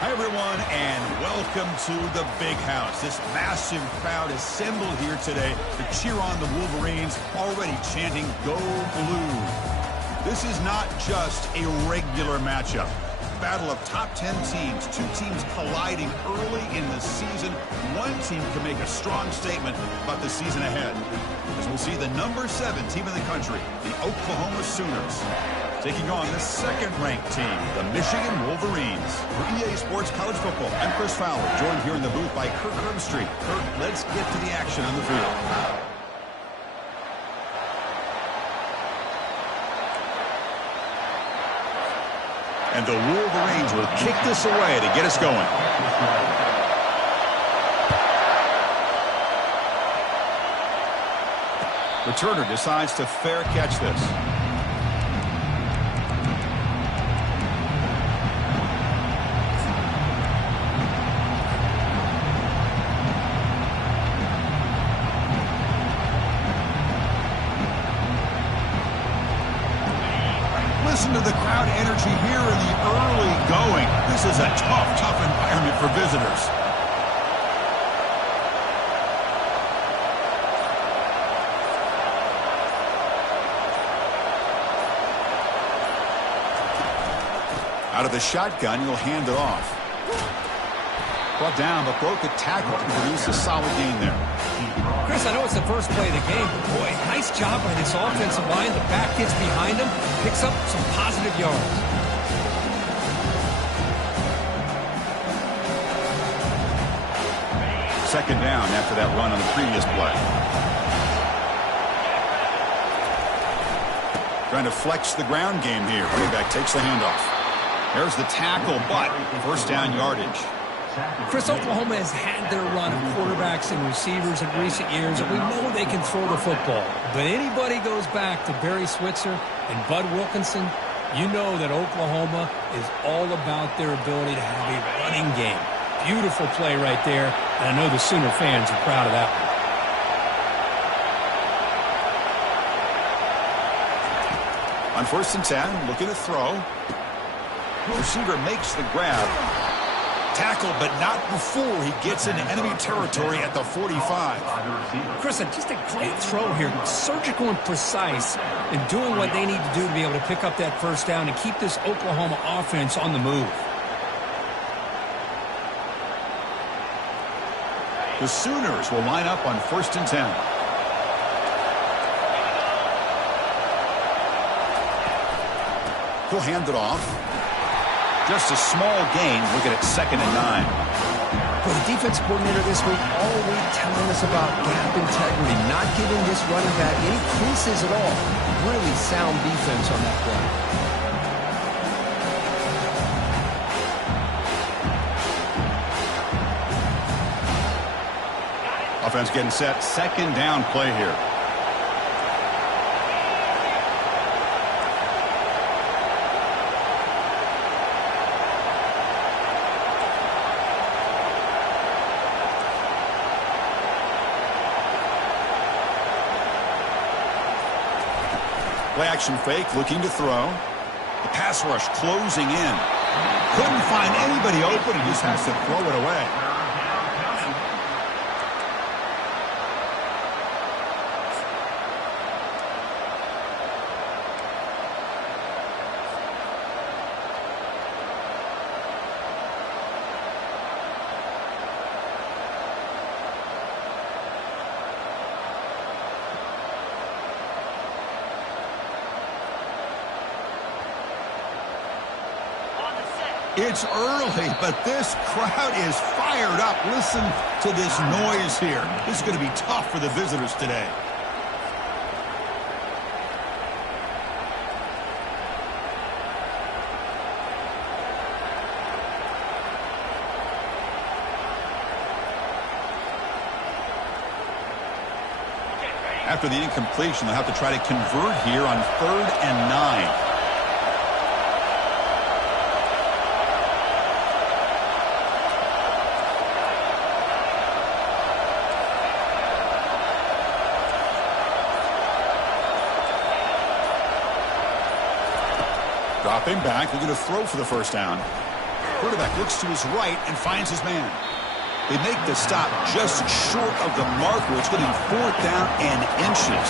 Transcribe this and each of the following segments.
Hi, everyone, and welcome to the Big House. This massive crowd assembled here today to cheer on the Wolverines, already chanting, "Go Blue." This is not just a regular matchup. Battle of top 10 teams, two teams colliding early in the season. One team can make a strong statement about the season ahead, as we'll see the number 7 team in the country, the Oklahoma Sooners, taking on the second-ranked team, the Michigan Wolverines. For EA Sports College Football, I'm Chris Fowler, joined here in the booth by Kirk Herbstreit. Kirk, let's get to the action on the field. And the Wolverines will kick this away to get us going. Returner decides to fair catch this. Listen to the crowd energy here in the early going. This is a tough environment for visitors. Out of the shotgun, he'll hand it off. Brought down, but broke the tackle to produce a solid gain there. Chris, I know it's the first play of the game, but boy, nice job by this offensive line. The back gets behind him, picks up some positive yards. Second down after that run on the previous play. Trying to flex the ground game here. Running back takes the handoff. There's the tackle, but first down yardage. Chris, Oklahoma has had their run of quarterbacks and receivers in recent years, and we know they can throw the football. But anybody goes back to Barry Switzer and Bud Wilkinson, you know that Oklahoma is all about their ability to have a running game. Beautiful play right there, and I know the Sooner fans are proud of that one. On 1st and 10, looking to throw. The receiver makes the grab. Tackle, but not before he gets into enemy territory at the 45. Chris, just a great throw here. Surgical and precise in doing what they need to do to be able to pick up that first down and keep this Oklahoma offense on the move. The Sooners will line up on 1st and 10. He'll hand it off. Just a small gain. Looking at 2nd and 9. Well, the defense coordinator this week all week telling us about gap integrity, not giving this running back any creases at all. Really sound defense on that play. Offense getting set. 2nd down play here. Play action fake, looking to throw. The pass rush closing in. Couldn't find anybody open, and just has to throw it away. It's early, but this crowd is fired up. Listen to this noise here. This is going to be tough for the visitors today. After the incompletion, they'll have to try to convert here on 3rd and 9. Dropping back, looking to throw for the first down. Quarterback looks to his right and finds his man. They make the stop just short of the marker. It's going to be 4th down and inches.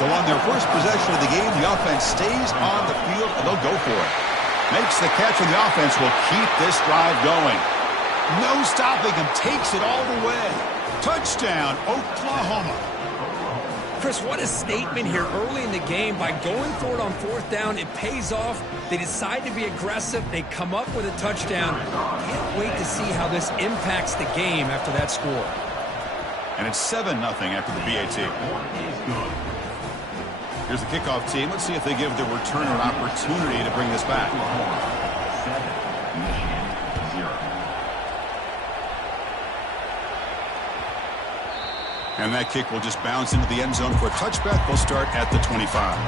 So on their first possession of the game, the offense stays on the field, and they'll go for it. Makes the catch, and the offense will keep this drive going. No stopping him. Takes it all the way. Touchdown, Oklahoma. Chris, what a statement here early in the game. By going for it on 4th down, it pays off. They decide to be aggressive. They come up with a touchdown. Can't wait to see how this impacts the game after that score. And it's 7-0 after the BAT. Here's the kickoff team. Let's see if they give the returner an opportunity to bring this back. And that kick will just bounce into the end zone for a touchback. They'll start at the 25.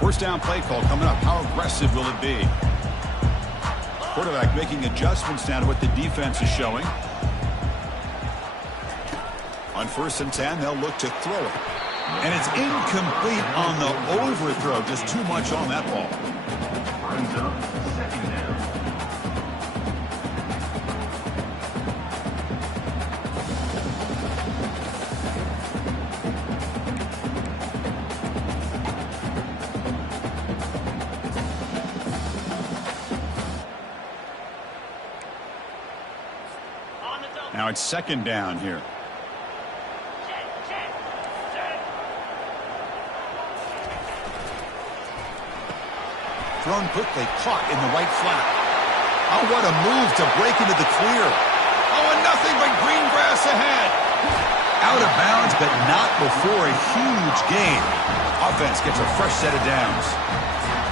First down play call coming up. How aggressive will it be? Quarterback making adjustments now to what the defense is showing. On 1st and 10, they'll look to throw it. And it's incomplete on the overthrow. Just too much on that ball. Now it's 2nd down here. Thrown quickly, caught in the right flat. Oh, what a move to break into the clear. Oh, and nothing but green grass ahead. Out of bounds, but not before a huge gain. Offense gets a fresh set of downs.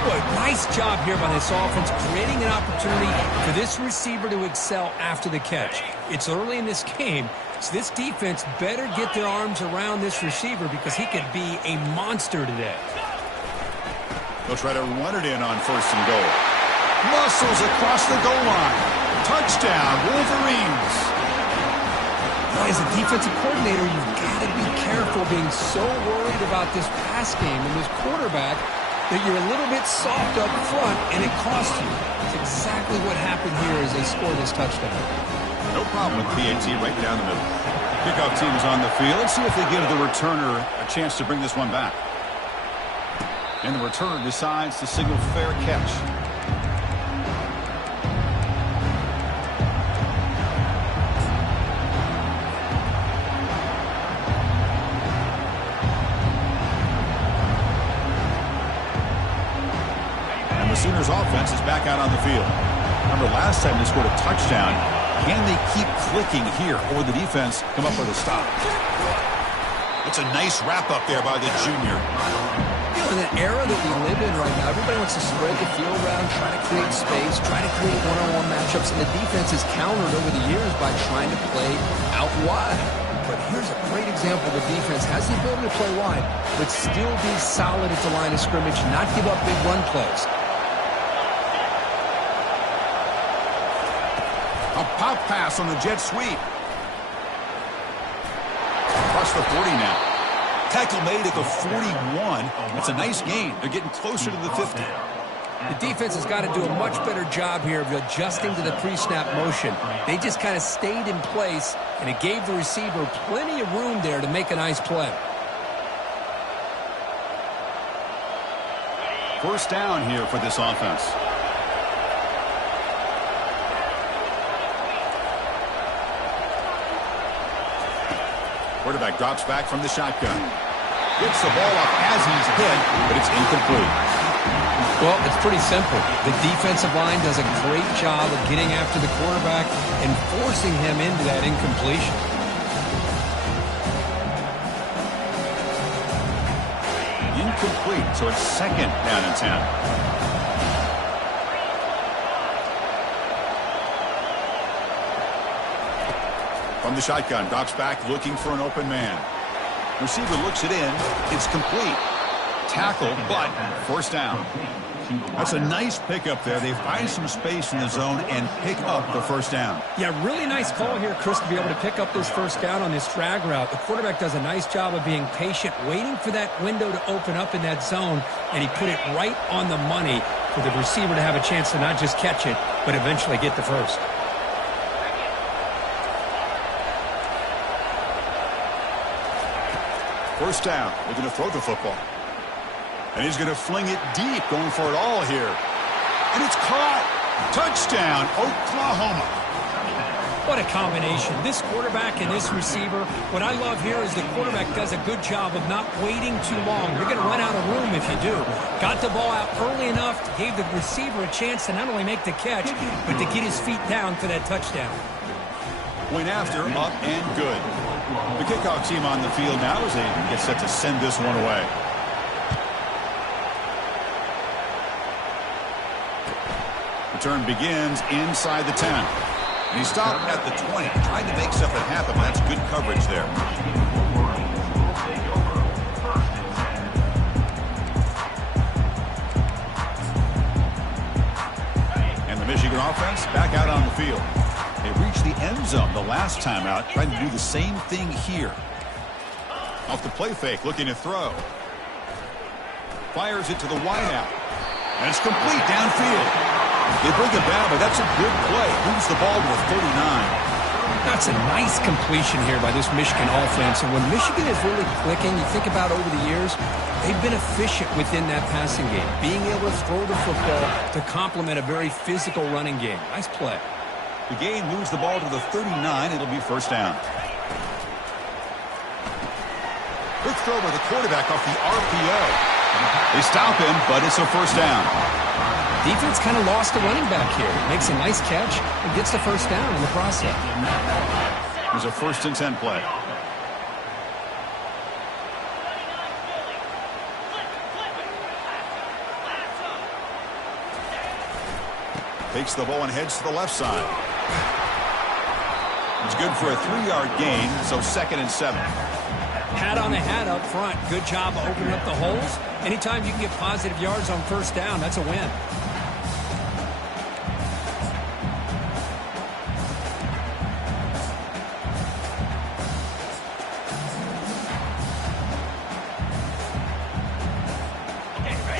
Boy, nice job here by this offense, creating an opportunity for this receiver to excel after the catch. It's early in this game, so this defense better get their arms around this receiver because he could be a monster today. They'll try to run it in on 1st and goal. Muscles across the goal line. Touchdown, Wolverines. As a defensive coordinator, you've got to be careful being so worried about this pass game and this quarterback that you're a little bit soft up front, and it costs you. It's exactly what happened here as they score this touchdown. No problem with PAT right down the middle. Kickoff team is on the field. Let's see if they give the returner a chance to bring this one back. And the returner decides to signal fair catch. The Sooners offense is back out on the field. Remember last time they scored a touchdown. Can they keep clicking here, or the defense come up with a stop? It's a nice wrap up there by the junior. You know, in an era that we live in right now, everybody wants to spread the field around, try to create space, try to create one-on-one matchups, and the defense is countered over the years by trying to play out wide. But here's a great example. The defense has the ability to play wide, but still be solid at the line of scrimmage, not give up big run plays. A pop pass on the jet sweep. Across the 40 now. Tackle made at the 41. That's a nice gain. They're getting closer to the 50. The defense has got to do a much better job here of adjusting to the pre-snap motion. They just kind of stayed in place, and it gave the receiver plenty of room there to make a nice play. First down here for this offense. Quarterback drops back from the shotgun. Gets the ball up as he's hit, but it's incomplete. Well, it's pretty simple. The defensive line does a great job of getting after the quarterback and forcing him into that incompletion. Incomplete, so it's 2nd down and 10. From the shotgun, drops back looking for an open man. Receiver looks it in. It's complete. Tackle, but first down. That's a nice pickup there. They find some space in the zone and pick up the first down. Yeah, really nice call here, Chris, to be able to pick up this first down on this drag route. The quarterback does a nice job of being patient, waiting for that window to open up in that zone, and he put it right on the money for the receiver to have a chance to not just catch it, but eventually get the first. First down. They're going to throw the football. And he's going to fling it deep, going for it all here. And it's caught. Touchdown, Oklahoma. What a combination. This quarterback and this receiver. What I love here is the quarterback does a good job of not waiting too long. You're going to run out of room if you do. Got the ball out early enough, gave the receiver a chance to not only make the catch, but to get his feet down for that touchdown. Went after, up and good. The kickoff team on the field now as they get set to send this one away. Return begins inside the 10. And he stopped at the 20, trying to make something happen. That's good coverage there. And the Michigan offense back out on the field. They reached the end zone the last time out, trying to do the same thing here. Off the play fake, looking to throw. Fires it to the wideout. And it's complete downfield. They bring it down, but that's a good play. Moves the ball to the 39. That's a nice completion here by this Michigan offense. And when Michigan is really clicking, you think about over the years, they've been efficient within that passing game. Being able to throw the football to complement a very physical running game. Nice play. The gain moves the ball to the 39. It'll be first down. Quick throw by the quarterback off the RPO. They stop him, but it's a first down. Defense kind of lost the running back here. Makes a nice catch and gets the first down in the process. There's a 1st and 10 play. Takes the ball and heads to the left side. It's good for a 3-yard gain, so 2nd and 7. Hat on the hat up front. Good job of opening up the holes. Anytime you can get positive yards on first down, that's a win.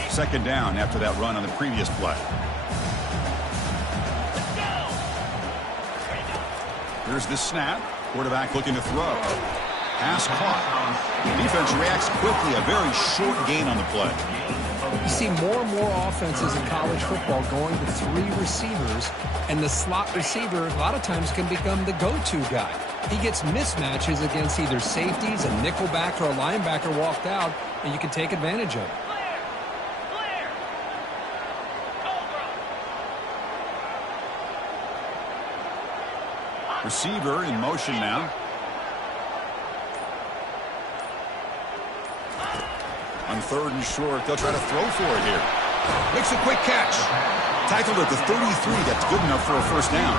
Second down after that run on the previous play. Here's the snap. Quarterback looking to throw. Pass caught. Defense reacts quickly. A very short gain on the play. You see more and more offenses in college football going to 3 receivers, and the slot receiver a lot of times can become the go-to guy. He gets mismatches against either safeties, a nickelback, or a linebacker walked out, and you can take advantage of it. Receiver in motion now. On 3rd and short, they'll try to throw for it here. Makes a quick catch. Tackled at the 33. That's good enough for a first down.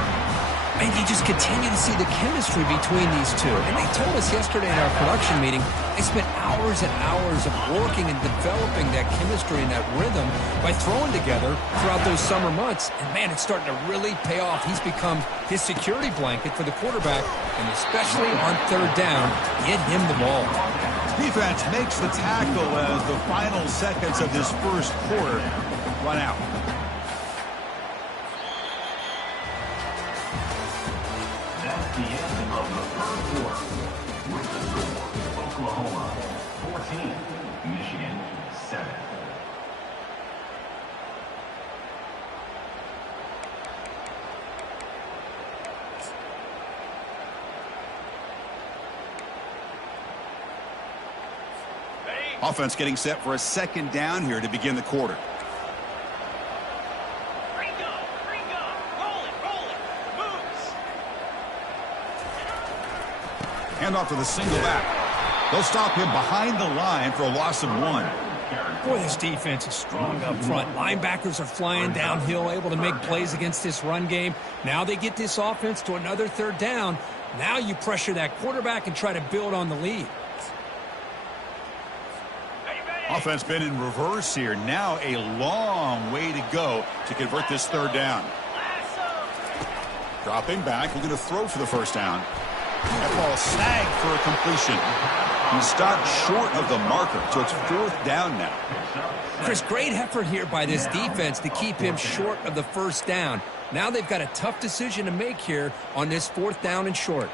And you just continue to see the chemistry between these two. And they told us yesterday in our production meeting, they spent hours and hours of working and developing that chemistry and that rhythm by throwing together throughout those summer months. And, man, it's starting to really pay off. He's become his security blanket for the quarterback, and especially on 3rd down, get him the ball. Defense makes the tackle as the final seconds of this first quarter run out. That's the end of the first quarter. With the score, Oklahoma 14, Michigan 7. Offense getting set for a second down here to begin the quarter. Hand off to the single back. They'll stop him behind the line for a loss of 1. Boy, this defense is strong up front. Linebackers are flying downhill, able to make plays against this run game. Now they get this offense to another 3rd down. Now you pressure that quarterback and try to build on the lead. Offense been in reverse here. Now a long way to go to convert this third down. Dropping back, looking to throw for the first down. That ball snagged for a completion. He stopped short of the marker, so it's fourth down now. Chris, great effort here by this defense to keep him short of the first down. Now they've got a tough decision to make here on this fourth down and short.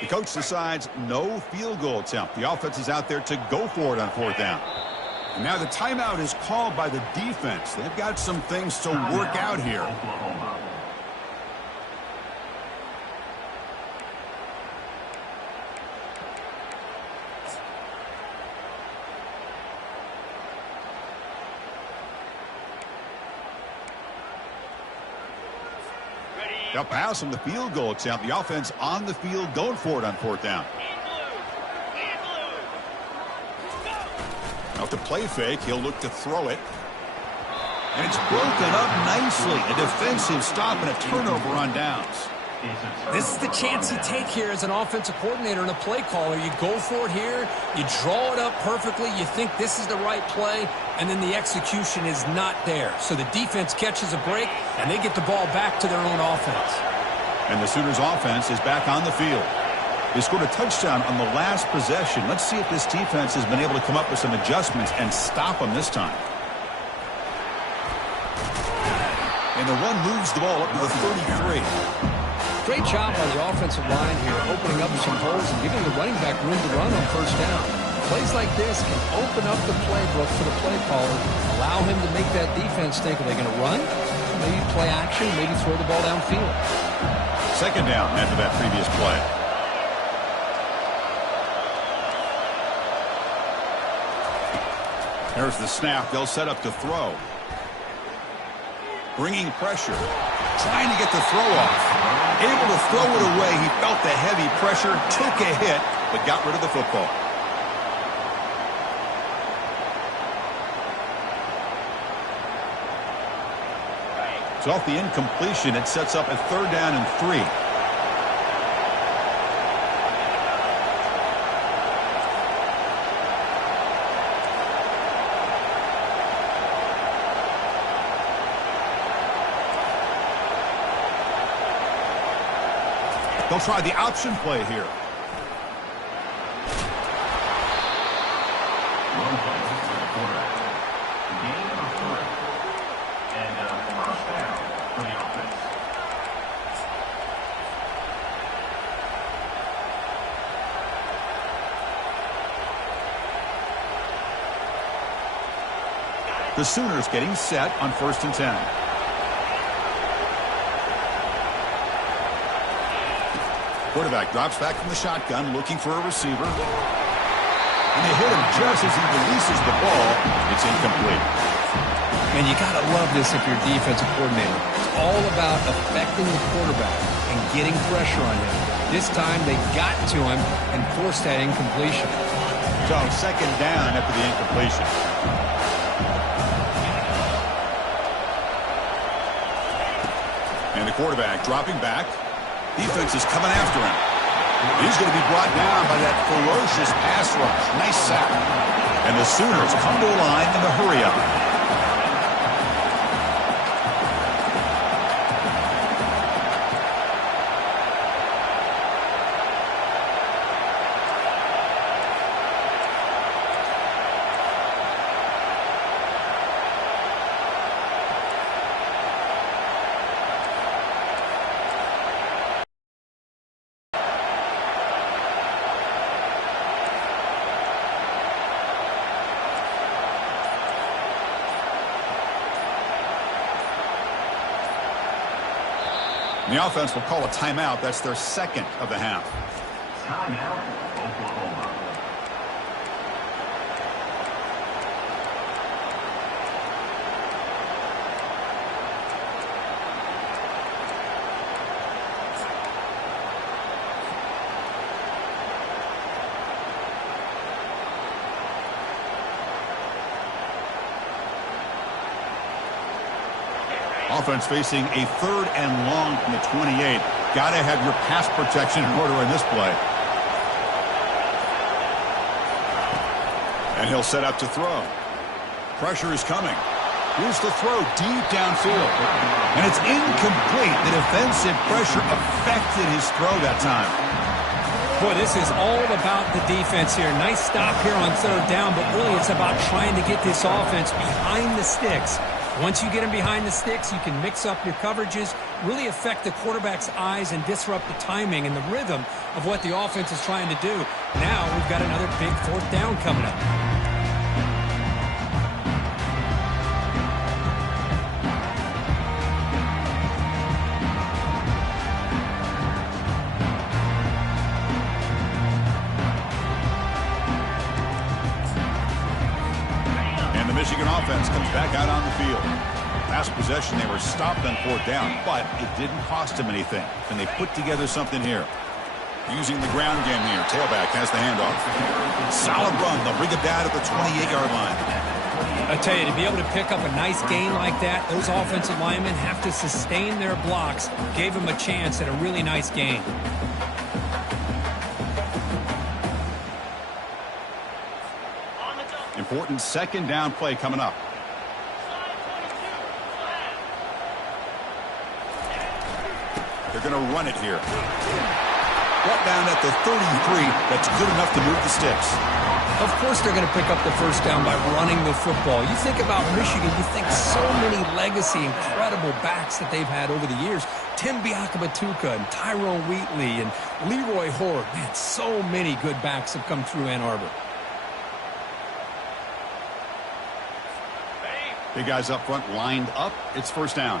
The coach decides no field goal attempt. The offense is out there to go for it on fourth down. And now the timeout is called by the defense. They've got some things to work out here. They'll pass on the field goal attempt. The offense on the field going for it on fourth down. Now to play fake, he'll look to throw it. And it's broken up nicely. A defensive stop and a turnover on downs. This is the chance you take here as an offensive coordinator and a play caller. You go for it here. You draw it up perfectly. You think this is the right play, and then the execution is not there. So the defense catches a break, and they get the ball back to their own offense. And the Sooners offense is back on the field. They scored a touchdown on the last possession. Let's see if this defense has been able to come up with some adjustments and stop them this time. And the run moves the ball up to the 33. Great job by the offensive line here, opening up some holes and giving the running back room to run on first down. Plays like this can open up the playbook for the play caller, allow him to make that defense think, are they going to run? Maybe play action, maybe throw the ball downfield. Second down after that previous play. There's the snap. They'll set up to throw. Bringing pressure. Trying to get the throw off. Able to throw it away. He felt the heavy pressure, took a hit, but got rid of the football. So off the incompletion, it sets up a third down and 3. They'll try the option play here. The Sooners getting set on 1st and 10. Quarterback drops back from the shotgun, looking for a receiver. And they hit him just as he releases the ball. It's incomplete. And you got to love this if you're a defensive coordinator. It's all about affecting the quarterback and getting pressure on him. This time they got to him and forced that incompletion. So second down after the incompletion. And the quarterback dropping back. Defense is coming after him. He's going to be brought down by that ferocious pass rush. Nice sack. And the Sooners come to the line in the hurry-up. The offense will call a timeout. That's their second of the half. Timeout, Oklahoma. Offense facing a 3rd and long from the 28. Got to have your pass protection in order in this play. And he'll set up to throw. Pressure is coming. Here's the throw deep downfield. And it's incomplete. The defensive pressure affected his throw that time. Boy, this is all about the defense here. Nice stop here on 3rd down, but really it's about trying to get this offense behind the sticks. Once you get them behind the sticks, you can mix up your coverages, really affect the quarterback's eyes and disrupt the timing and the rhythm of what the offense is trying to do. Now we've got another big 4th down coming up. Michigan offense comes back out on the field. Last possession, they were stopped on 4th down, but it didn't cost them anything. And they put together something here. Using the ground game here. Tailback has the handoff. Solid run. They'll bring it down at the 28-yard line. I tell you, to be able to pick up a nice gain like that, those offensive linemen have to sustain their blocks. Gave them a chance at a really nice gain. Important 2nd down play coming up. They're going to run it here. Brought down at the 33. That's good enough to move the sticks. Of course they're going to pick up the 1st down by running the football. You think about Michigan, you think so many legacy, incredible backs that they've had over the years. Tim Biakabatuka and Tyrone Wheatley and Leroy Horde. Man, so many good backs have come through Ann Arbor. Big guys up front lined up. It's 1st down.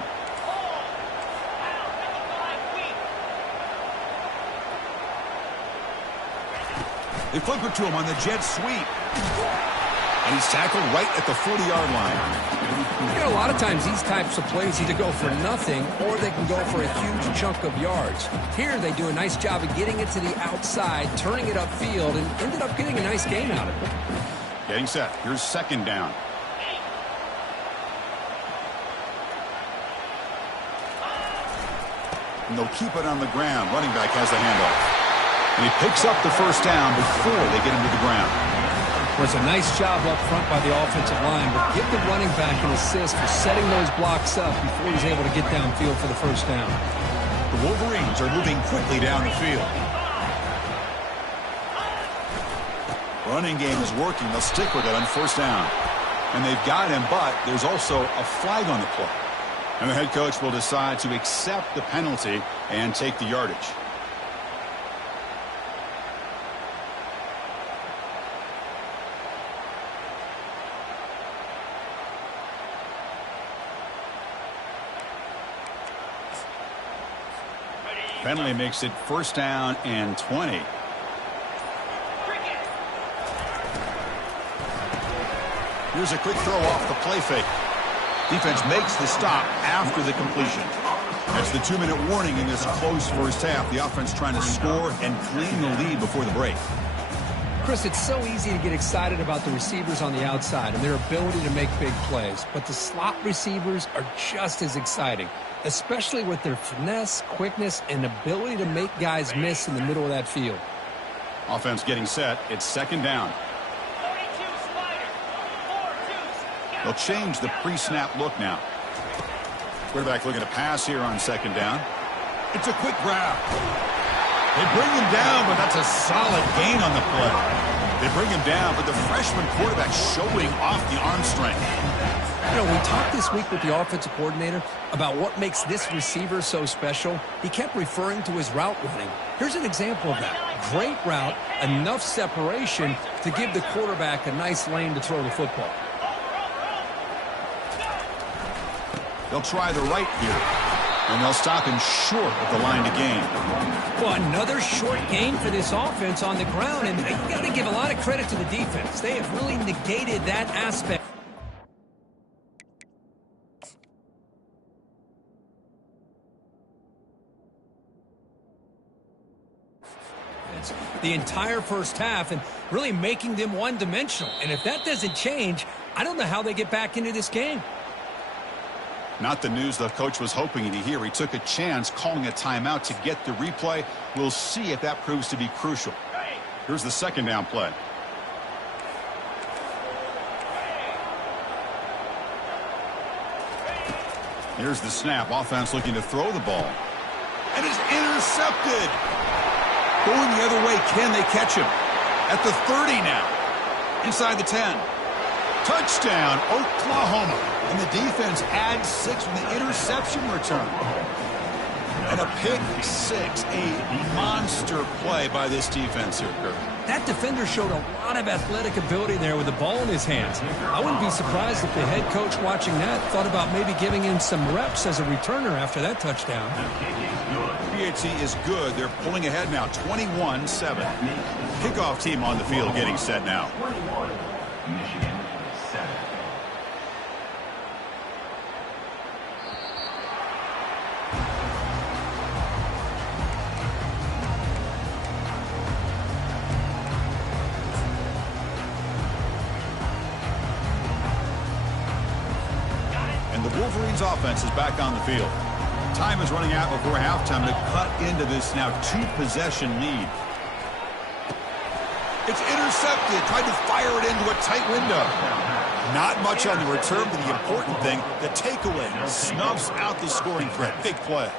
They flip it to him on the jet sweep. And he's tackled right at the 40-yard line. You know, a lot of times these types of plays either go for nothing or they can go for a huge chunk of yards. Here they do a nice job of getting it to the outside, turning it upfield, and ended up getting a nice gain out of it. Getting set. Here's 2nd down. And they'll keep it on the ground. Running back has the handoff. And he picks up the 1st down before they get him to the ground. It was a nice job up front by the offensive line, but give the running back an assist for setting those blocks up before he's able to get downfield for the 1st down. The Wolverines are moving quickly down the field. Running game is working. They'll stick with it on 1st down. And they've got him, but there's also a flag on the play. And the head coach will decide to accept the penalty and take the yardage. Penalty makes it 1st down and 20. Here's a quick throw off the play fake. Defense makes the stop after the completion. That's the 2-minute warning in this close 1st half. The offense trying to score and claim the lead before the break. Chris, it's so easy to get excited about the receivers on the outside and their ability to make big plays. But the slot receivers are just as exciting, especially with their finesse, quickness, and ability to make guys miss in the middle of that field. Offense getting set. It's 2nd down. They'll change the pre-snap look now. Quarterback looking to pass here on 2nd down. It's a quick grab. They bring him down, but that's a solid gain on the play. They bring him down, but the freshman quarterback showing off the arm strength. You know, we talked this week with the offensive coordinator about what makes this receiver so special. He kept referring to his route running. Here's an example of that. Great route, enough separation to give the quarterback a nice lane to throw the football. They'll try the right here, and they'll stop him short of the line to gain. Well, another short gain for this offense on the ground, and you got to give a lot of credit to the defense. They have really negated that aspect. The entire 1st half and really making them one-dimensional. And if that doesn't change, I don't know how they get back into this game. Not the news the coach was hoping to hear. He took a chance calling a timeout to get the replay. We'll see if that proves to be crucial. Here's the second down play. Here's the snap. Offense looking to throw the ball. And it's intercepted. Going the other way. Can they catch him? At the 30 now. Inside the 10. Touchdown, Oklahoma. And the defense adds 6 from the interception return. And a pick 6. A monster play by this defense here, Kirk. That defender showed a lot of athletic ability there with the ball in his hands. I wouldn't be surprised if the head coach watching that thought about maybe giving him some reps as a returner after that touchdown. PHC is good. They're pulling ahead now, 21-7. Kickoff team on the field getting set now. Michigan 7. And the Wolverines offense is back on the field. Time is running out before halftime to cut into this now 2-possession lead. It's intercepted. Tried to fire it into a tight window. Not much on the return, but the important thing, the takeaway snuffs out the scoring threat. Big play.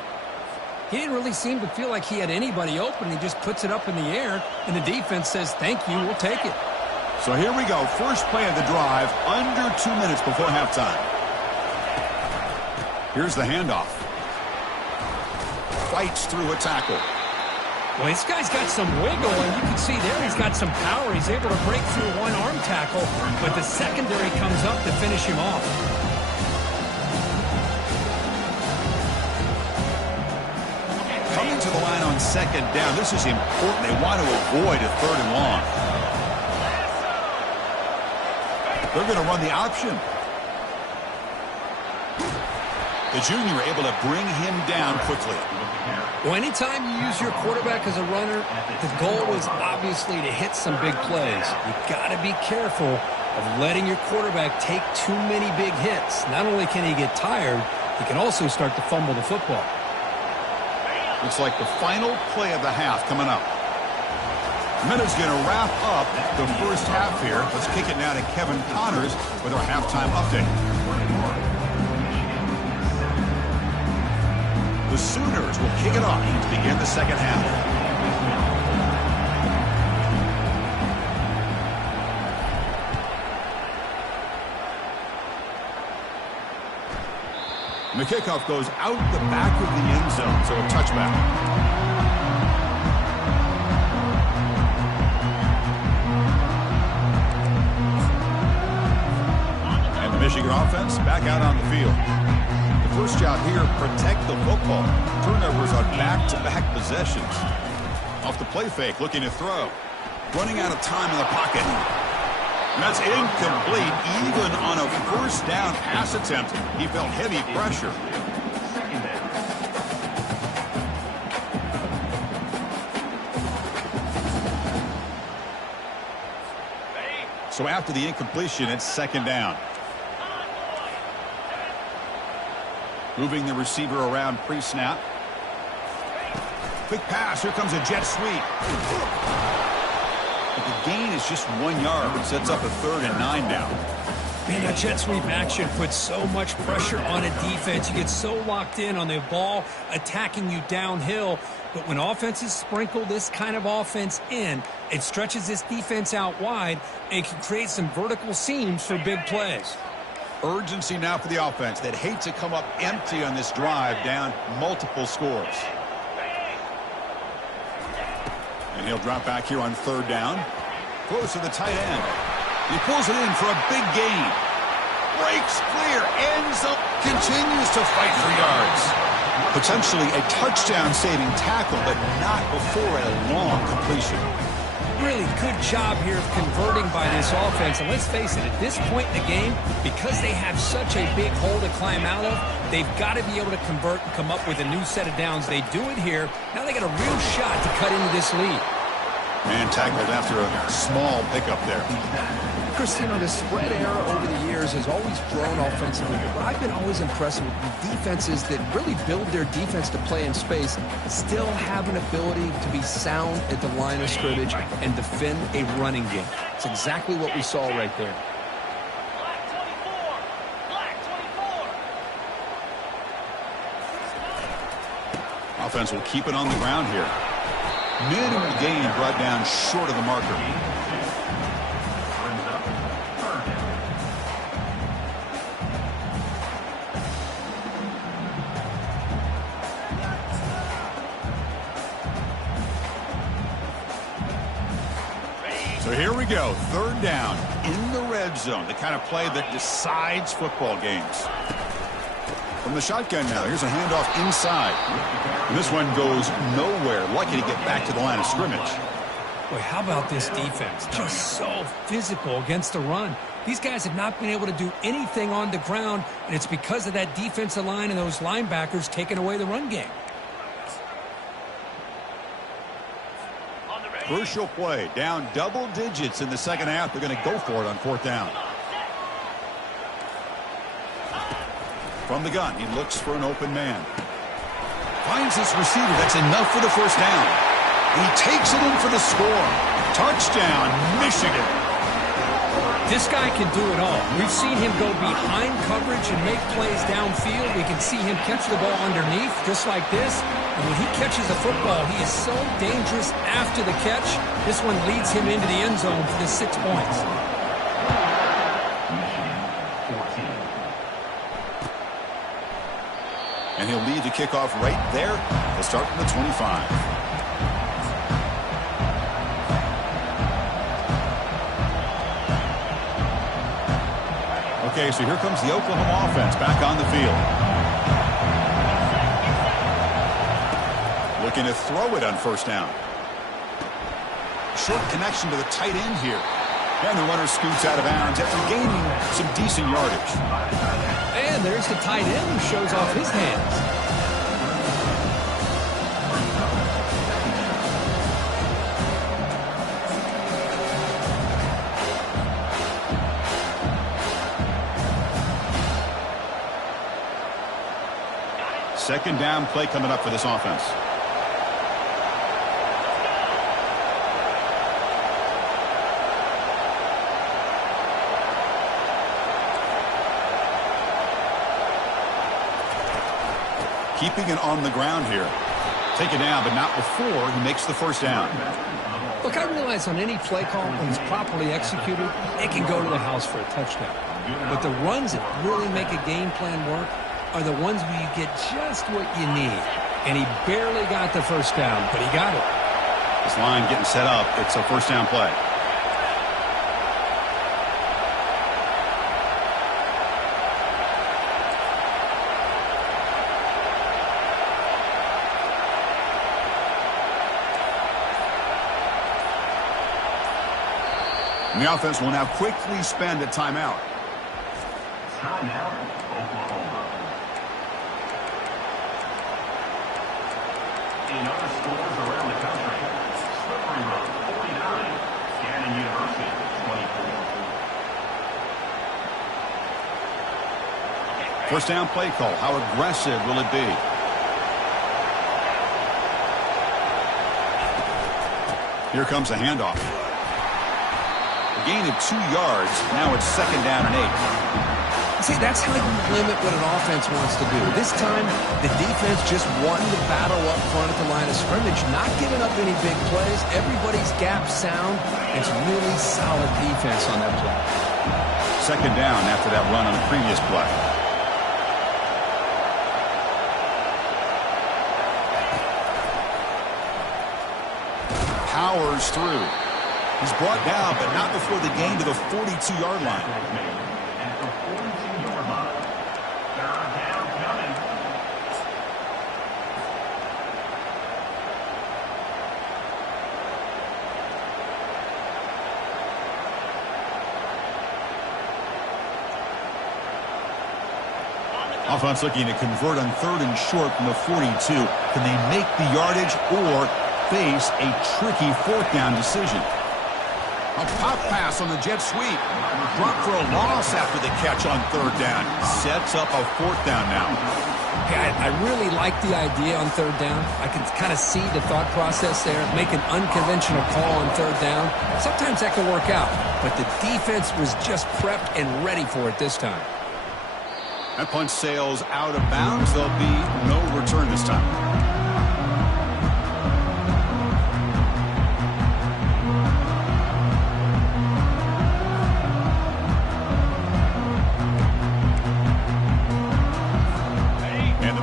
He didn't really seem to feel like he had anybody open. He just puts it up in the air, and the defense says, thank you, we'll take it. So here we go. First play of the drive, under 2 minutes before halftime. Here's the handoff. Fights through a tackle. Well, this guy's got some wiggle, and you can see there he's got some power. He's able to break through one arm tackle, but the secondary comes up to finish him off. Coming to the line on second down. This is important. They want to avoid a 3rd and long. They're going to run the option. The junior able to bring him down quickly. Well, anytime you use your quarterback as a runner, the goal is obviously to hit some big plays. You've got to be careful of letting your quarterback take too many big hits. Not only can he get tired, he can also start to fumble the football. Looks like the final play of the half coming up. Minute's going to wrap up the first half here. Let's kick it now to Kevin Connors with our halftime update. The Sooners will kick it off to begin the second half. And the kickoff goes out the back of the end zone, so a touchback. And the Michigan offense back out on the field. First job here, protect the football. Turnovers on back-to-back possessions. Off the play fake, looking to throw. Running out of time in the pocket. And that's incomplete. Even on a first down pass attempt, he felt heavy pressure. So after the incompletion, it's second down. Moving the receiver around pre-snap. Quick pass. Here comes a jet sweep. But the gain is just 1 yard, which sets up a 3rd and 9 now. Man, that jet sweep action puts so much pressure on a defense. You get so locked in on the ball attacking you downhill. But when offenses sprinkle this kind of offense in, it stretches this defense out wide and can create some vertical seams for big plays. Urgency now for the offense that hate to come up empty on this drive, down multiple scores. And he'll drop back here on 3rd down. Close to the tight end. He pulls it in for a big gain. Breaks clear. Ends up. Continues to fight for yards. Potentially a touchdown-saving tackle, but not before a long completion. Really good job here of converting by this offense. And let's face it, at this point in the game, because they have such a big hole to climb out of, they've got to be able to convert and come up with a new set of downs. They do it here. Now they got a real shot to cut into this lead. Man tackled after a small pickup there. Christina, the spread era over the years has always grown offensively, but I've been always impressed with the defenses that really build their defense to play in space, still have an ability to be sound at the line of scrimmage and defend a running game. It's exactly what we saw right there. Offense will keep it on the ground here. Minimum gain brought down short of the marker. So here we go, third down in the red zone, the kind of play that decides football games. From the shotgun now, here's a handoff inside. And this one goes nowhere, lucky to get back to the line of scrimmage. Boy, how about this defense? Just so physical against the run. These guys have not been able to do anything on the ground, and it's because of that defensive line and those linebackers taking away the run game. Crucial play, down double digits in the second half. They're going to go for it on fourth down. From the gun, he looks for an open man. Finds this receiver. That's enough for the first down. He takes it in for the score. Touchdown, Michigan. This guy can do it all. We've seen him go behind coverage and make plays downfield. We can see him catch the ball underneath, just like this. And when he catches the football, he is so dangerous after the catch. This one leads him into the end zone for the 6 points. And he'll lead the kickoff right there. He'll start from the 25. Okay, so here comes the Oklahoma offense back on the field. Looking to throw it on first down. Short connection to the tight end here. And the runner scoots out of bounds after gaining some decent yardage. And there's the tight end who shows off his hands. Second down play coming up for this offense. Keeping it on the ground here. Take it down, but not before he makes the first down. Look, I realize on any play call, when it's properly executed, it can go to the house for a touchdown. But the runs that really make a game plan work are the ones where you get just what you need. And he barely got the first down, but he got it. This line getting set up. It's a first down play. And the offense will now quickly spend a timeout. Timeout, Oklahoma. In other schools around the country, Slippery Road 49, Gannon University 24. First down play call. How aggressive will it be? Here comes a handoff. A gain of 2 yards. Now it's second down and 8. See, that's how you limit what an offense wants to do. This time, the defense just wanting to battle up front at the line of scrimmage, not giving up any big plays. Everybody's gap sound. It's really solid defense on that play. Second down after that run on the previous play. Powers through. He's brought down, but not before the gain to the 42-yard line. At the 42-yard line. Third down coming. Offense looking to convert on third and short from the 42. Can they make the yardage or face a tricky fourth down decision? A pop pass on the jet sweep. Brought for a loss after the catch on third down. Sets up a fourth down now. Hey, I really like the idea on third down. I can kind of see the thought process there. Make an unconventional call on third down. Sometimes that can work out, but the defense was just prepped and ready for it this time. That punt sails out of bounds. There'll be no return this time.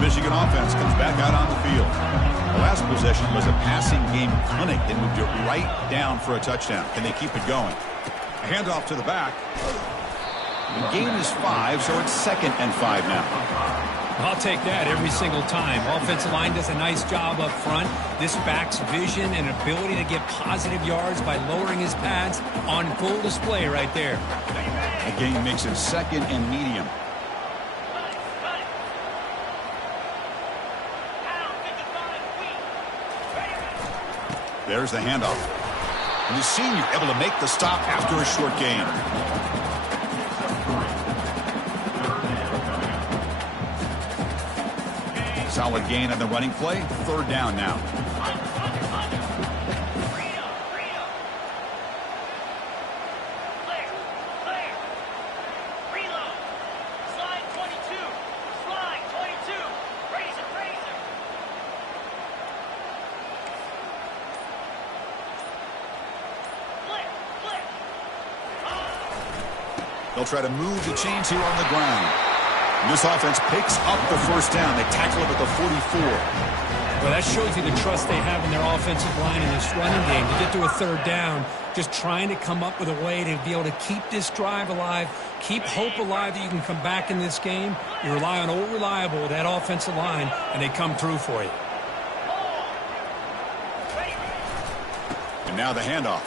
Michigan offense comes back out on the field. The last possession was a passing game clinic. They moved it right down for a touchdown. Can they keep it going? A handoff to the back. The gain is 5, so it's 2nd and 5 now. I'll take that every single time. Offensive line does a nice job up front. This back's vision and ability to get positive yards by lowering his pads on full display right there. The gain makes it 2nd and medium. There's the handoff. And the senior able to make the stop after a short gain. Solid gain on the running play. 3rd down now. They'll try to move the chains here on the ground. And this offense picks up the first down. They tackle him at the 44. Well, that shows you the trust they have in their offensive line in this running game. To get to a 3rd down, just trying to come up with a way to be able to keep this drive alive, keep hope alive that you can come back in this game. You rely on old reliable, that offensive line, and they come through for you. And now the handoff.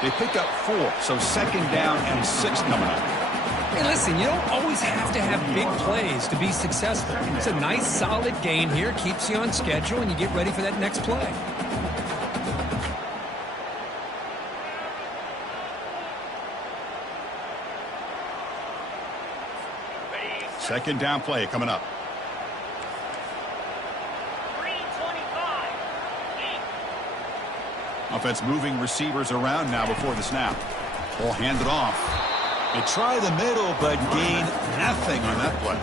They pick up 4, so 2nd down and 6 coming up. Hey, listen, you don't always have to have big plays to be successful. It's a nice, solid gain here, keeps you on schedule, and you get ready for that next play. Second down play coming up. Offense moving receivers around now before the snap. Ball handed off. They try the middle, but gain nothing on that play.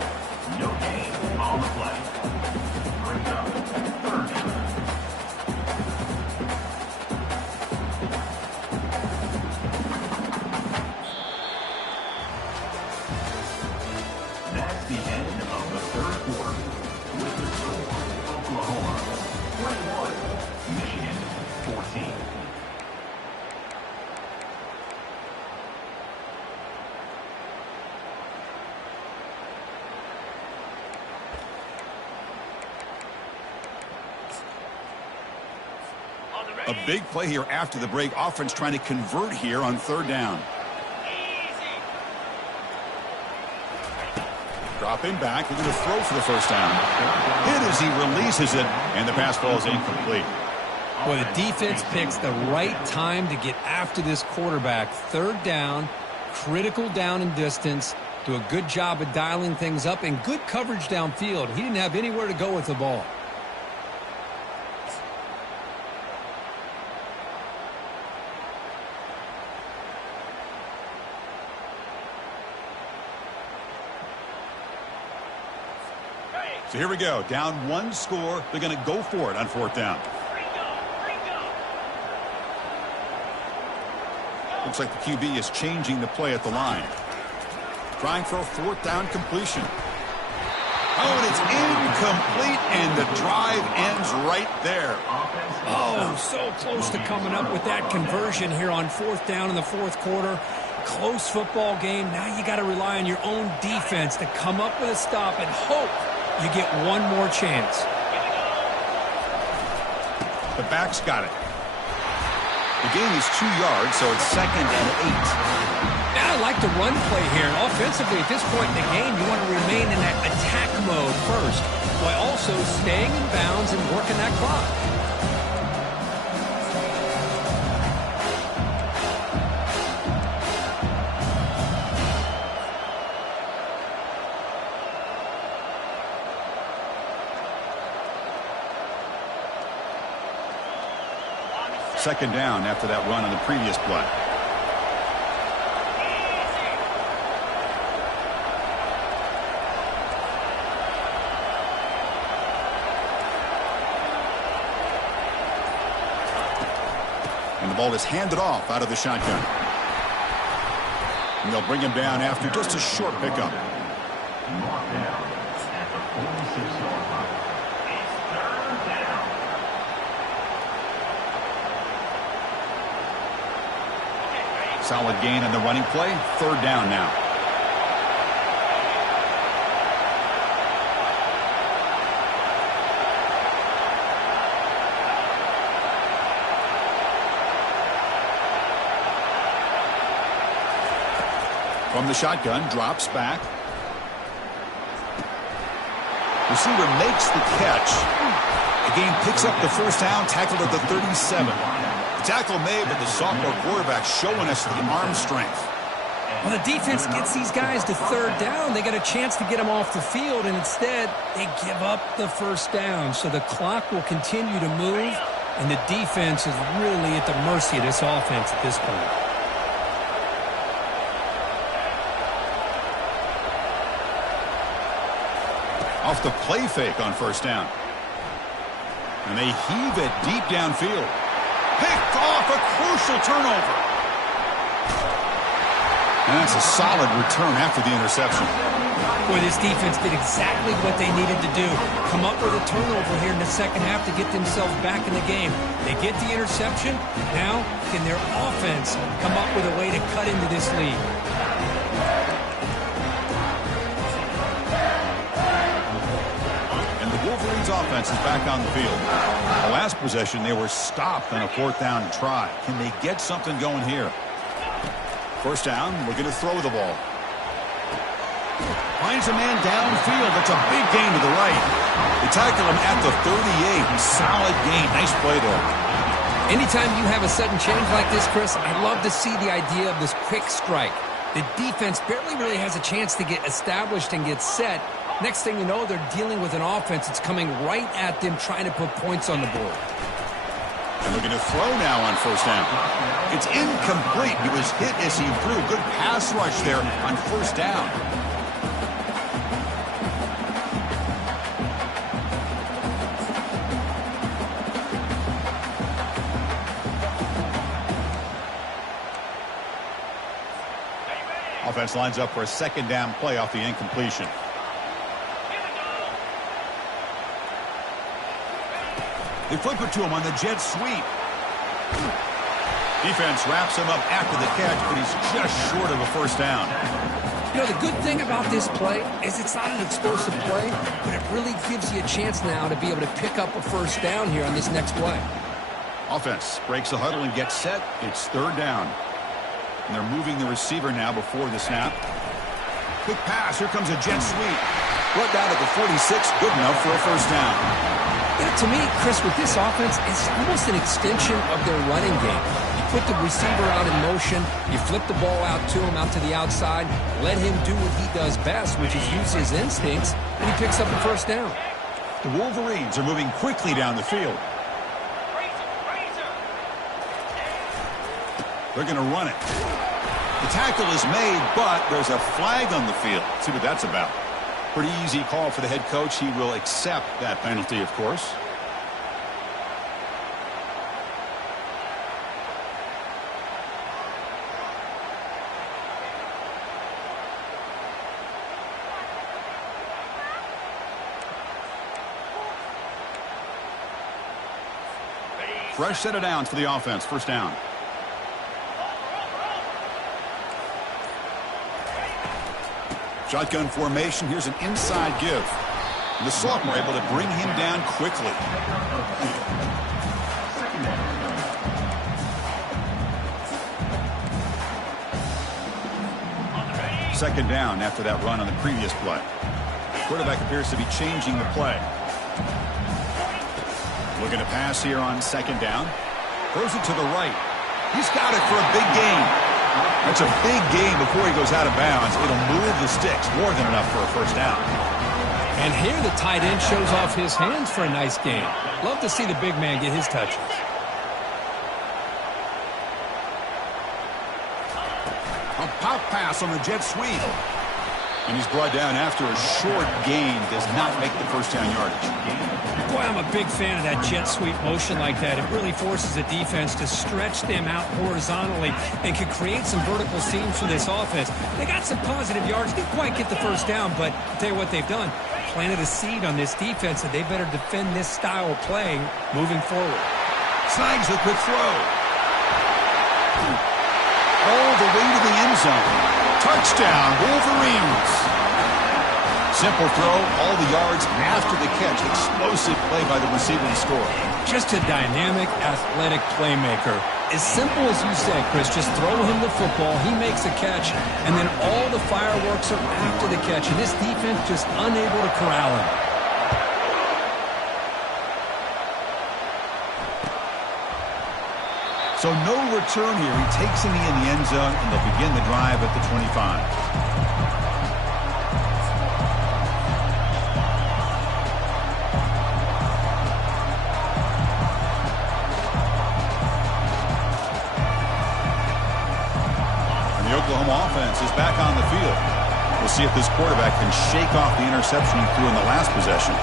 No gain on the play. Brings up 3rd down. That's the end of the 3rd quarter. With the score, Oklahoma 21, Michigan 14. A big play here after the break. Offense trying to convert here on 3rd down. Dropping back, looking to throw for the first down. Hit as he releases it, and the pass ball is incomplete. Well, the defense picks the right time to get after this quarterback. 3rd down, critical down and distance. Do a good job of dialing things up and good coverage downfield. He didn't have anywhere to go with the ball. So here we go. Down 1 score. They're going to go for it on 4th down. Looks like the QB is changing the play at the line. Trying for a 4th down completion. Oh, and it's incomplete, and the drive ends right there. Oh, so close to coming up with that conversion here on 4th down in the 4th quarter. Close football game. Now you got to rely on your own defense to come up with a stop and hope you get one more chance. The back's got it. The gain is 2 yards, so it's 2nd and 8. And I like the run play here. And offensively, at this point in the game, you want to remain in that attack mode first, while also staying in bounds and working that clock. Second down after that run on the previous play. And the ball is handed off out of the shotgun. And they'll bring him down after just a short pickup. Marked down at the 46-yard line. It's third down. Solid gain on the running play. Third down now. From the shotgun, drops back. Receiver makes the catch. The game picks up the first down, tackled at the 37. The tackle made, but the sophomore quarterback showing us the arm strength. Well, the defense gets these guys to third down. They got a chance to get them off the field, and instead they give up the first down. So the clock will continue to move, and the defense is really at the mercy of this offense at this point. Off the play fake on first down. And they heave it deep downfield. Picked off, a crucial turnover. And that's a solid return after the interception. Boy, this defense did exactly what they needed to do. Come up with a turnover here in the second half to get themselves back in the game. They get the interception. Now, can their offense come up with a way to cut into this lead? Wolverines offense is back on the field. The last possession, they were stopped on a fourth down try. Can they get something going here? First down, we're going to throw the ball. Finds a man downfield. That's a big gain to the right. They tackle him at the 38. Solid gain. Nice play there. Anytime you have a sudden change like this, Chris, I love to see the idea of this quick strike. The defense barely really has a chance to get established and get set. Next thing you know, they're dealing with an offense that's coming right at them, trying to put points on the board. And we're going to throw now on first down. It's incomplete. He was hit as he threw. Good pass rush there on first down. Offense lines up for a second down play off the incompletion. They flip it to him on the jet sweep. Defense wraps him up after the catch, but he's just short of a first down. You know, the good thing about this play is it's not an explosive play, but it really gives you a chance now to be able to pick up a first down here on this next play. Offense breaks the huddle and gets set. It's third down. And they're moving the receiver now before the snap. Quick pass. Here comes a jet sweep. Brought down at the 46. Good enough for a first down. You know, to me, Chris, with this offense, it's almost an extension of their running game. You put the receiver out in motion, you flip the ball out to him, out to the outside, let him do what he does best, which is use his instincts, and he picks up a first down. The Wolverines are moving quickly down the field. They're going to run it. The tackle is made, but there's a flag on the field. Let's see what that's about. Pretty easy call for the head coach. He will accept that penalty, of course. Fresh set of downs for the offense. First down. Shotgun formation. Here's an inside give. And the sophomore able to bring him down quickly. Second down after that run on the previous play. Quarterback appears to be changing the play. Looking to pass here on second down. Throws it to the right. He's got it for a big gain. That's a big gain before he goes out of bounds. It'll move the sticks. More than enough for a first down. And here the tight end shows off his hands for a nice gain. Love to see the big man get his touches. Pop pass on the jet sweep. And he's brought down after a short gain. Does not make the first down yardage. Boy, I'm a big fan of that jet sweep motion like that. It really forces the defense to stretch them out horizontally and can create some vertical seams for this offense. They got some positive yards. Didn't quite get the first down, but I'll tell you what they've done. Planted a seed on this defense that they better defend this style of playing moving forward. Snags the quick throw. All the way to the end zone. Touchdown, Wolverines. Simple throw, all the yards after the catch. Explosive play by the receiver to score. Just a dynamic, athletic playmaker. As simple as you said, Chris, just throw him the football, he makes a catch, and then all the fireworks are after the catch, and this defense just unable to corral him. So no return here. He takes him in the end zone, and they'll begin the drive at the 25. The Oklahoma offense is back on the field. We'll see if this quarterback can shake off the interception he threw in the last possession.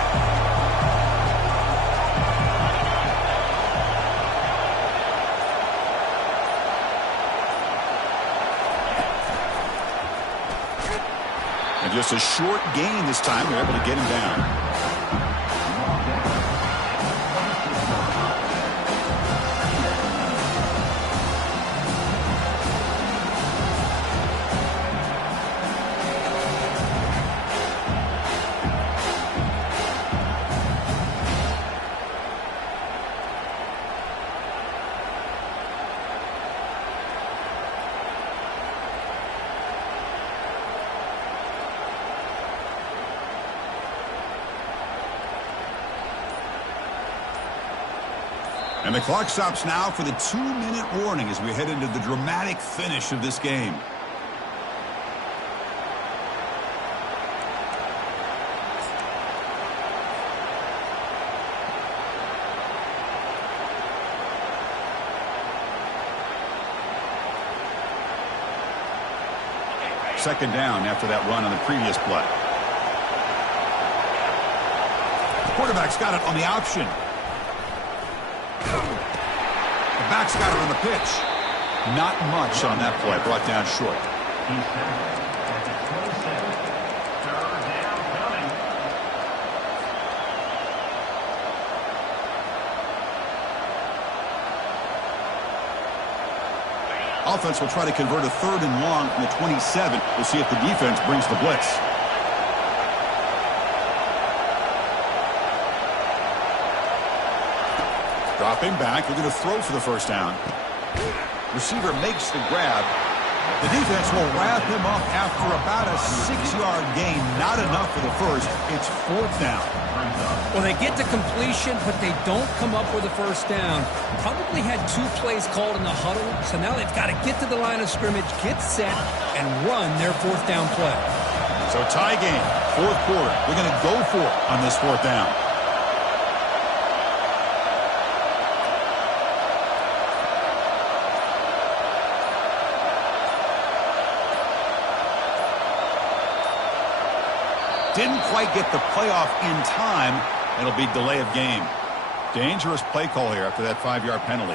And just a short gain this time. They're able to get him down. And the clock stops now for the 2-minute warning as we head into the dramatic finish of this game. Second down after that run on the previous play. The quarterback's got it on the option. The back's got it on the pitch. Not much on that play. Brought down short. Offense will try to convert a 3rd and long from the 27. We'll see if the defense brings the blitz. Dropping back, they're going to throw for the first down. Receiver makes the grab. The defense will wrap him up after about a 6-yard gain. Not enough for the first. It's 4th down. Well, they get to completion, but they don't come up with a first down. Probably had 2 plays called in the huddle, so now they've got to get to the line of scrimmage, get set, and run their 4th down play. So tie game, 4th quarter. They're going to go for it on this 4th down. Didn't quite get the playoff in time. It'll be delay of game. Dangerous play call here after that 5-yard penalty.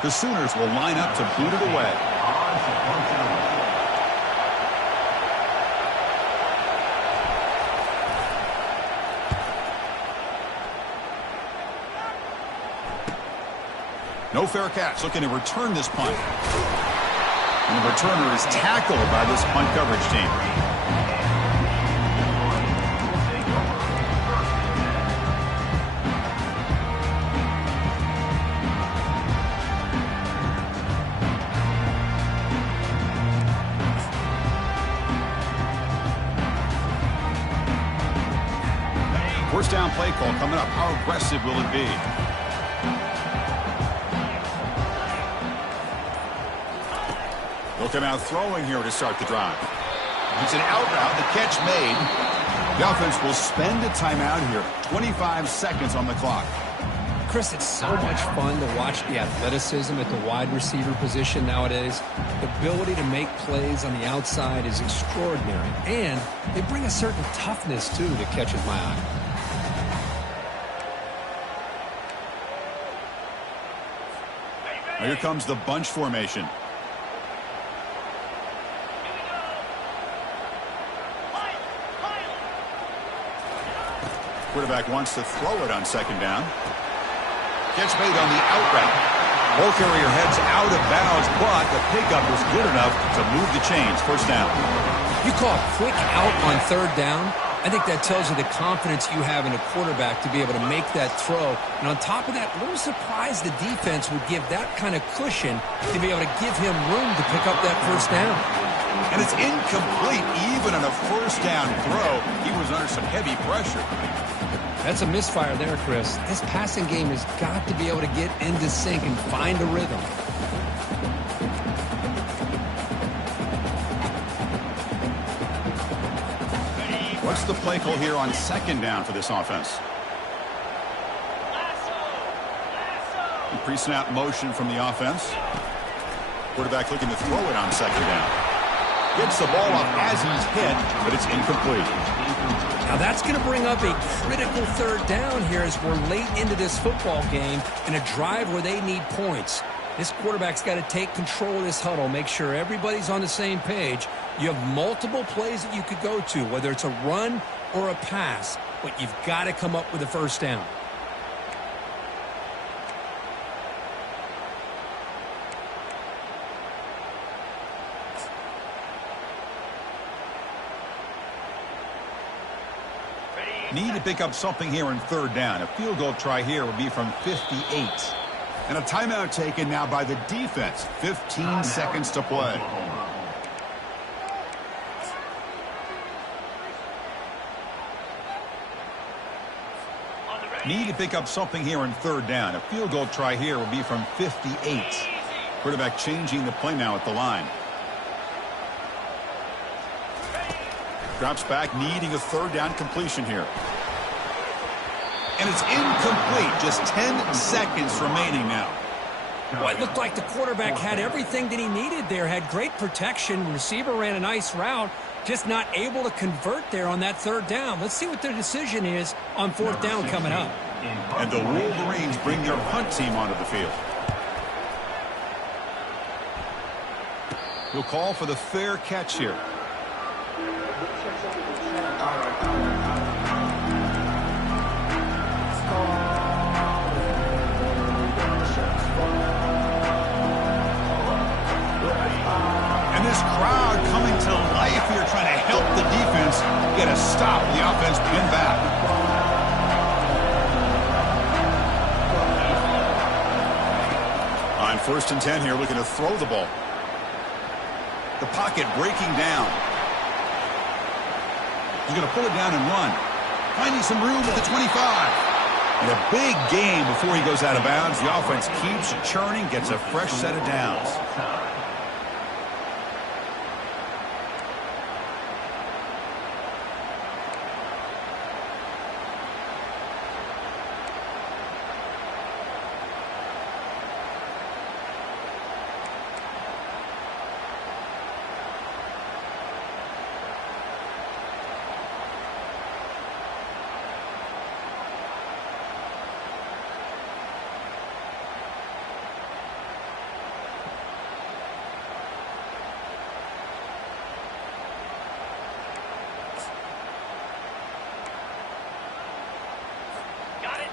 The Sooners will line up to boot it away. No fair catch. Looking to return this punt. And the returner is tackled by this punt coverage team. First down play call coming up. How aggressive will it be? They'll come out throwing here to start the drive. It's an out route. The catch made. The offense will spend a timeout here. 25 seconds on the clock. Chris, it's so much fun to watch the athleticism at the wide receiver position nowadays. The ability to make plays on the outside is extraordinary, and they bring a certain toughness, too, that catches my eye. Now here comes the bunch formation. Quarterback wants to throw it on second down. Catch made on the out route. Ball carrier heads out of bounds, but the pickup was good enough to move the chains. First down. You call a quick out on third down. I think that tells you the confidence you have in a quarterback to be able to make that throw. And on top of that, a little surprised the defense would give that kind of cushion to be able to give him room to pick up that first down. And it's incomplete. Even on a first down throw, he was under some heavy pressure. That's a misfire there, Chris. This passing game has got to be able to get into sync and find a rhythm. What's the play call here on second down for this offense? Pre-snap motion from the offense. Quarterback looking to throw it on second down. Gets the ball off as he's hit, but it's incomplete. Now that's going to bring up a critical third down here as we're late into this football game in a drive where they need points. This quarterback's got to take control of this huddle, make sure everybody's on the same page. You have multiple plays that you could go to, whether it's a run or a pass, but you've got to come up with a first down. Need to pick up something here in third down. A field goal try here would be from 58. And a timeout taken now by the defense. 15 seconds to play. Need to pick up something here in third down. A field goal try here would be from 58. Quarterback changing the play now at the line. Drops back, needing a third down completion here. And it's incomplete. Just 10 seconds remaining now. Well, it looked like the quarterback had everything that he needed there. Had great protection. Receiver ran a nice route. Just not able to convert there on that third down. Let's see what their decision is on fourth down coming up. And the Wolverines bring their punt team onto the field. We'll call for the fair catch here. And this crowd coming to life here, trying to help the defense get a stop. The offense pinned back. On 1st and 10 here, looking to throw the ball. The pocket breaking down. He's going to pull it down and run. Finding some room at the 25. And a big game before he goes out of bounds. The offense keeps churning, gets a fresh set of downs.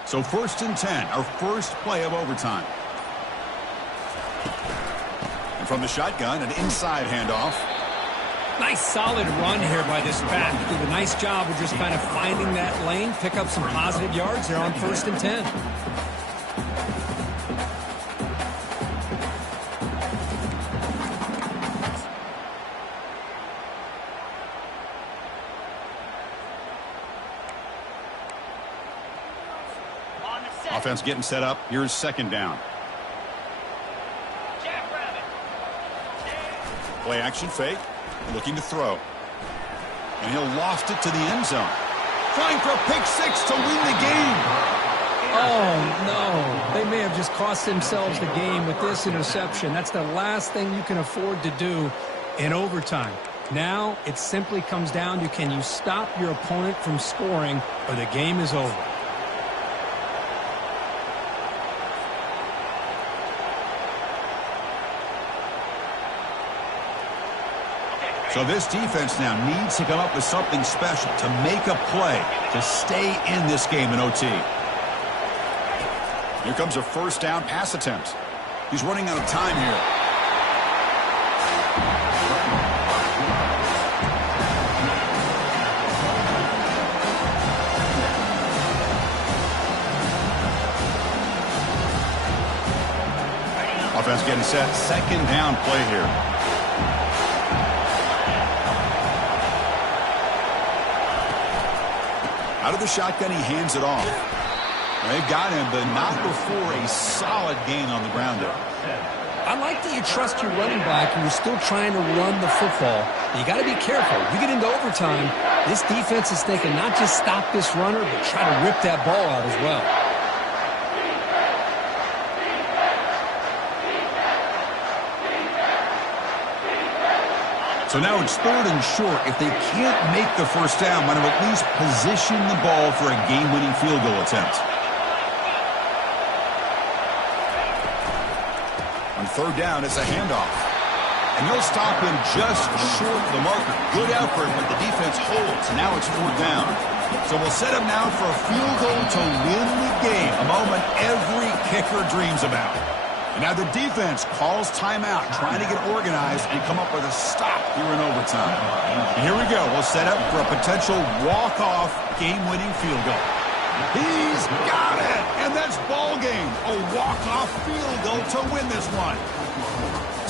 So 1st and 10, our first play of overtime. And from the shotgun, an inside handoff. Nice solid run here by this back. Did a nice job of just kind of finding that lane, pick up some positive yards there on 1st and 10. Offense getting set up. Here's 2nd down. Play action fake. Looking to throw. And he'll loft it to the end zone. Trying for a pick six to win the game. Oh, no. They may have just cost themselves the game with this interception. That's the last thing you can afford to do in overtime. Now it simply comes down to, can you stop your opponent from scoring, or the game is over. So this defense now needs to come up with something special to make a play to stay in this game in OT. Here comes a first down pass attempt. He's running out of time here. Offense getting set. Second down play here. Out of the shotgun, he hands it off. They've got him, but not before a solid gain on the ground there. I like that you trust your running back and you're still trying to run the football. You got to be careful. You get into overtime, this defense is thinking not just stop this runner, but try to rip that ball out as well. So now it's 3rd and short. If they can't make the first down, want to at least position the ball for a game-winning field goal attempt. On 3rd down, it's a handoff. And they'll stop him just short of the marker. Good effort, but the defense holds. Now it's 4th down. So we'll set him now for a field goal to win the game, a moment every kicker dreams about. And now the defense calls timeout, trying to get organized and come up with a stop here in overtime. And here we go. We'll set up for a potential walk-off game-winning field goal. He's got it! And that's ball game. A walk-off field goal to win this one.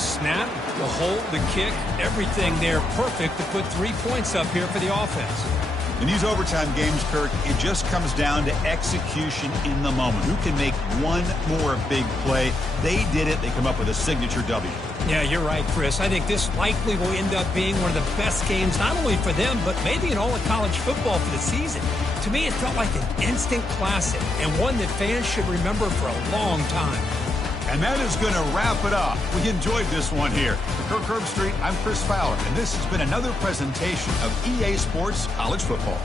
Snap, the hold, the kick, everything there perfect to put 3 points up here for the offense. In these overtime games, Kirk, it just comes down to execution in the moment. Who can make one more big play? They did it. They come up with a signature W. Yeah, you're right, Chris. I think this likely will end up being one of the best games, not only for them, but maybe in all of college football for the season. To me, it felt like an instant classic and one that fans should remember for a long time. And that is going to wrap it up. We enjoyed this one here. For Kirk Herbstreit, I'm Chris Fowler, and this has been another presentation of EA Sports College Football.